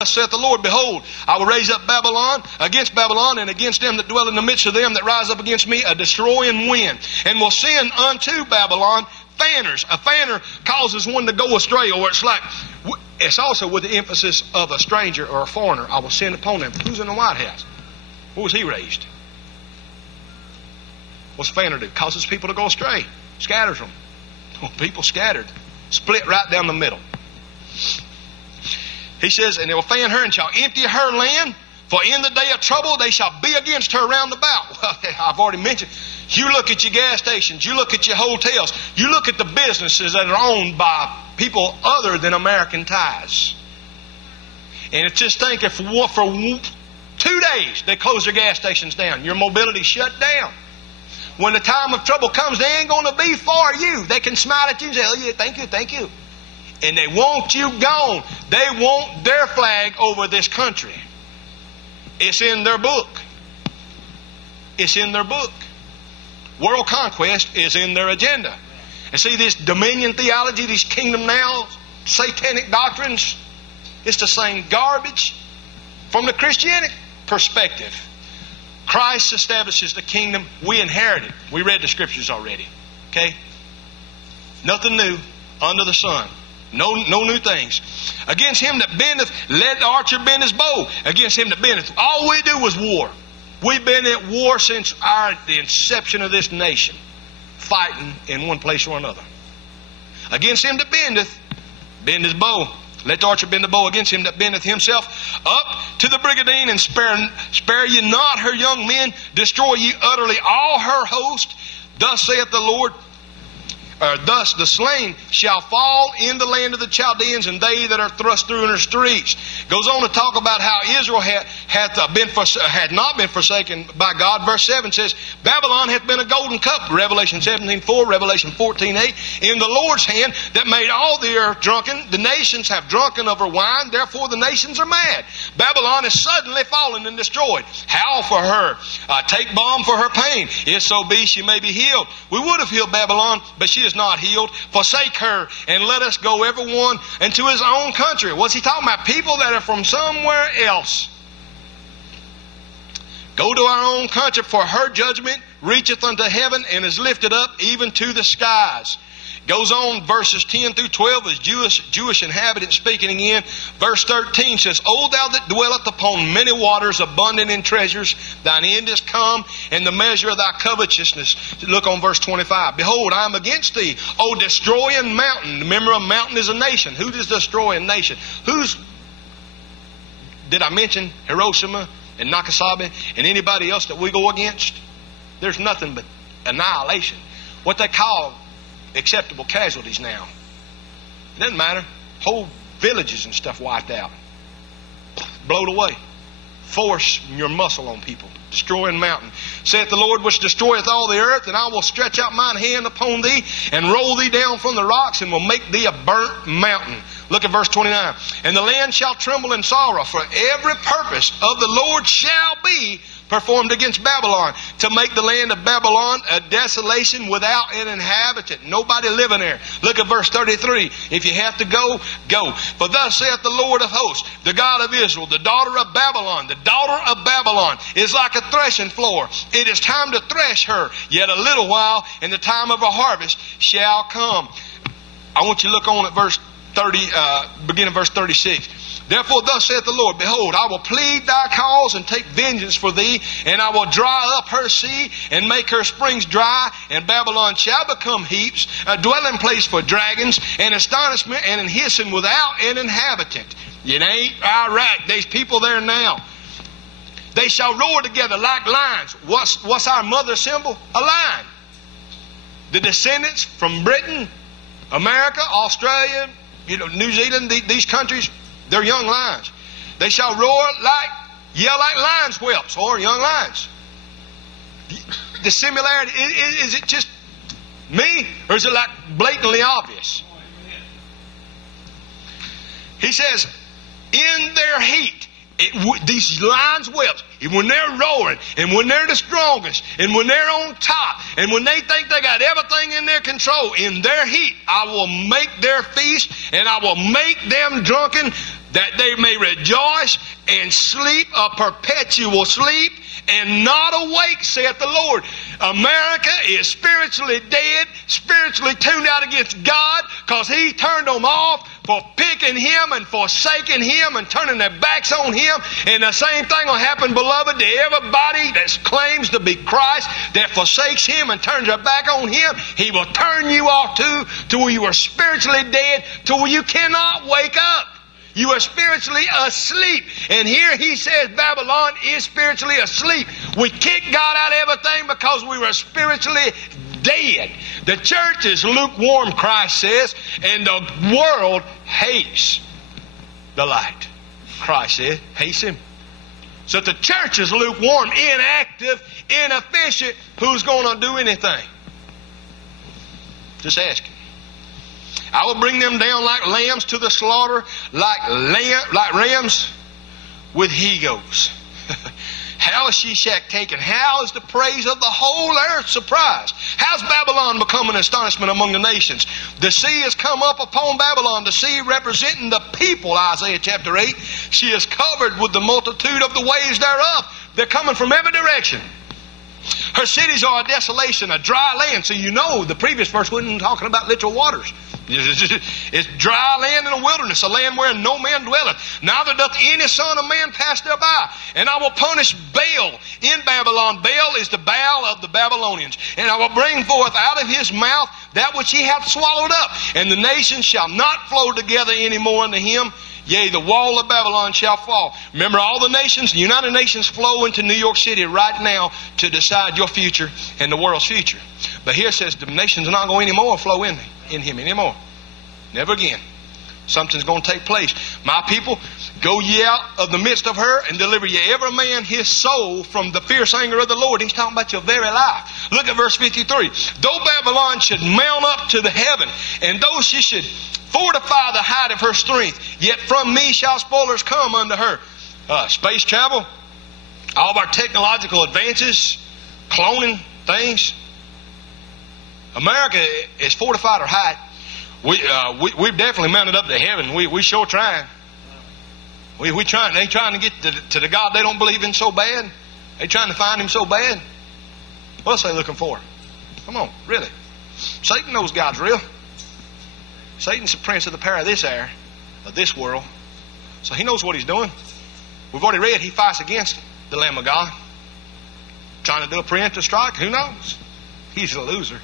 Thus saith the Lord, behold, I will raise up Babylon and against them that dwell in the midst of them that rise up against me, a destroying wind, and will send unto Babylon fanners. A fanner causes one to go astray, or it's also with the emphasis of a stranger or a foreigner. I will send upon them. Who's in the White House? Where was he raised? What's a fanner do? Causes people to go astray. Scatters them. People scattered. Split right down the middle. He says, and they will fan her and shall empty her land, for in the day of trouble they shall be against her round about. Well, I've already mentioned, you look at your gas stations, you look at your hotels, you look at the businesses that are owned by people other than American ties. And it's just think if for 2 days they close their gas stations down, your mobility shut down. When the time of trouble comes, they ain't going to be for you. They can smile at you and say, oh yeah, thank you, thank you. And they want you gone. They want their flag over this country. It's in their book. It's in their book. World conquest is in their agenda. And see, this dominion theology, these kingdom now, satanic doctrines, it's the same garbage from the Christianic perspective. Christ establishes the kingdom. We inherit it. We read the scriptures already. Okay? Nothing new under the sun. No new things. Against him that bendeth, let the archer bend his bow. Against him that bendeth. All we do is war. We've been at war since the inception of this nation. Fighting in one place or another. Against him that bendeth, bend his bow. Let the archer bend the bow. Against him that bendeth himself up to the brigandine, and spare ye not her young men. Destroy ye utterly all her host. Thus saith the Lord. Thus the slain shall fall in the land of the Chaldeans, and they that are thrust through in her streets. Goes on to talk about how Israel had not been forsaken by God. Verse 7 says, Babylon hath been a golden cup. Revelation 17:4, Revelation 14:8. In the Lord's hand that made all the earth drunken. The nations have drunken of her wine. Therefore the nations are mad. Babylon is suddenly fallen and destroyed. Howl for her. Take balm for her pain. If so be she may be healed. We would have healed Babylon, but she is not healed. Forsake her and let us go every one into his own country. What's he talking about? People that are from somewhere else. Go to our own country, for her judgment reacheth unto heaven and is lifted up even to the skies. Goes on, verses 10 through 12 is Jewish inhabitants speaking again. Verse 13 says, O thou that dwelleth upon many waters, abundant in treasures, thine end is come, and the measure of thy covetousness. Look on verse 25. Behold, I am against thee, O destroying mountain. Remember, a mountain is a nation. Who does destroy a nation? Did I mention Hiroshima and Nagasaki and anybody else that we go against? There's nothing but annihilation. What they call acceptable casualties now. It doesn't matter. Whole villages and stuff wiped out. Blowed away. Force your muscle on people. Destroying mountain. Saith the Lord which destroyeth all the earth, and I will stretch out mine hand upon thee, and roll thee down from the rocks, and will make thee a burnt mountain. Look at verse 29. And the land shall tremble in sorrow, for every purpose of the Lord shall be performed against Babylon, to make the land of Babylon a desolation without an inhabitant. Nobody living there. Look at verse 33. If you have to go, go. For thus saith the Lord of hosts, the God of Israel, the daughter of Babylon. The daughter of Babylon is like a threshing floor. It is time to thresh her. Yet a little while, and the time of her harvest shall come. I want you to look on at verse 30, beginning verse 36. Therefore thus saith the Lord, behold, I will plead thy cause and take vengeance for thee, and I will dry up her sea and make her springs dry, and Babylon shall become heaps, a dwelling place for dragons, and astonishment and an hissing without an inhabitant. It ain't Iraq. There's people there now. They shall roar together like lions. What's our mother symbol? A lion. The descendants from Britain, America, Australia, New Zealand, these countries, they're young lions. They shall yell like lions' whelps, or young lions. The similarity, is it just me, or is it like blatantly obvious? He says, in their heat, these lions' whelps, when they're roaring, and when they're the strongest, and when they're on top, and when they think they got everything in their control, in their heat, I will make their feast, and I will make them drunken. that they may rejoice and sleep a perpetual sleep, and not awake, saith the Lord. America is spiritually dead, spiritually tuned out against God, because He turned them off for picking Him and forsaking Him and turning their backs on Him. And the same thing will happen, beloved, to everybody that claims to be Christ, that forsakes Him and turns their back on Him. He will turn you off to where you are spiritually dead, to where you cannot wake up. You are spiritually asleep. And here He says Babylon is spiritually asleep. We kicked God out of everything because we were spiritually dead. The church is lukewarm, Christ says, and the world hates the light. Christ said, hates Him. So if the church is lukewarm, inactive, inefficient, who's going to do anything? Just ask Him. I will bring them down like lambs to the slaughter, like rams with he-goats. How is Shishak taken? How is the praise of the whole earth surprised? How's Babylon become an astonishment among the nations? The sea has come up upon Babylon, the sea representing the people, Isaiah chapter 8. She is covered with the multitude of the waves thereof. They're coming from every direction. Her cities are a desolation, a dry land. So you know the previous verse wasn't talking about literal waters. It's dry land in a wilderness, a land where no man dwelleth. Neither doth any son of man pass thereby. And I will punish Baal in Babylon. Baal is the Baal of the Babylonians. And I will bring forth out of his mouth that which he hath swallowed up. And the nations shall not flow together any more unto him. Yea, the wall of Babylon shall fall. Remember, all the nations, the United Nations flow into New York City right now to decide your future and the world's future. But here it says the nations are not going anymore flow in Him anymore. Never again. Something's going to take place. My people, go ye out of the midst of her and deliver ye every man his soul from the fierce anger of the Lord. He's talking about your very life. Look at verse 53. Though Babylon should mount up to the heaven, and though she should fortify the height of her strength, yet from me shall spoilers come unto her. Space travel, all of our technological advances, cloning things. America is fortified her height. We've definitely mounted up to heaven. We sure trying. We trying. They trying to get to the God they don't believe in so bad. They trying to find Him so bad. What's they looking for? Come on, really. Satan knows God's real. Satan's the prince of the power of this air, of this world. So he knows what he's doing. We've already read he fights against the Lamb of God. Trying to do a preemptive strike? Who knows? He's a loser.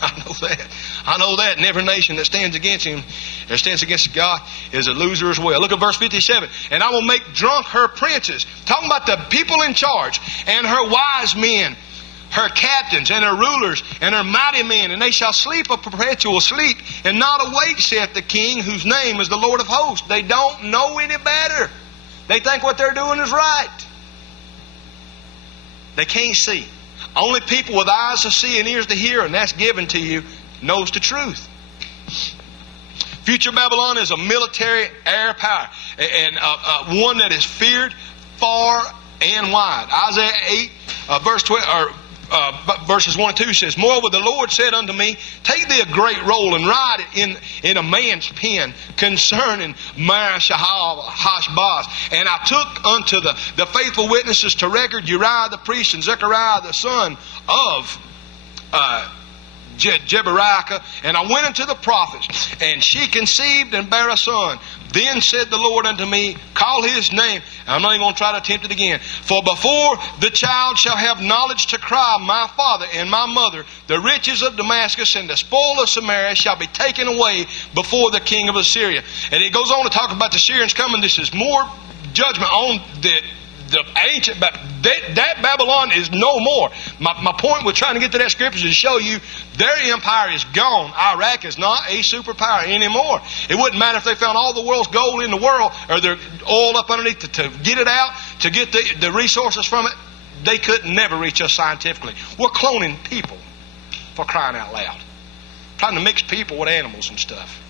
I know that. I know that. And every nation that stands against Him, or stands against God, is a loser as well. Look at verse 57. And I will make drunk her princes. Talking about the people in charge, and her wise men, her captains, and her rulers, and her mighty men, and they shall sleep a perpetual sleep, and not awake, saith the King, whose name is the Lord of hosts. They don't know any better. They think what they're doing is right. They can't see. Only people with eyes to see and ears to hear, and that's given to you, knows the truth. Future Babylon is a military air power, and one that is feared far and wide. Isaiah 8, verse 12, verses 1 and 2 says, Moreover, the Lord said unto me, Take thee a great roll and write it in a man's pen concerning Mar-Shahal-Hashbaz. And I took unto the faithful witnesses to record Uriah the priest and Zechariah the son of Jeberiah, and I went unto the prophets, and she conceived and bare a son. Then said the Lord unto me, Call his name. I'm not even going to try to attempt it again. For before the child shall have knowledge to cry, My father and my mother, the riches of Damascus and the spoil of Samaria shall be taken away before the king of Assyria. And it goes on to talk about the Syrians coming. This is more judgment on the ancient, that Babylon is no more. My point with trying to get to that scripture is to show you their empire is gone. Iraq is not a superpower anymore. It wouldn't matter if they found all the world's gold in the world or their oil up underneath to get it out, to get the resources from it. They could never reach us scientifically. We're cloning people, for crying out loud. Trying to mix people with animals and stuff.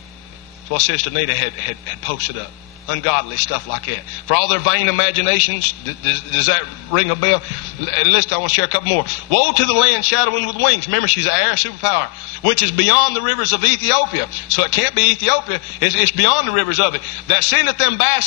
That's what Sister Nita had posted up. ungodly stuff like that. For all their vain imaginations. Does that ring a bell? And listen, I want to share a couple more. Woe to the land shadowing with wings. Remember, she's an air superpower, which is beyond the rivers of Ethiopia. So it can't be Ethiopia. It's beyond the rivers of it. That sendeth ambassadors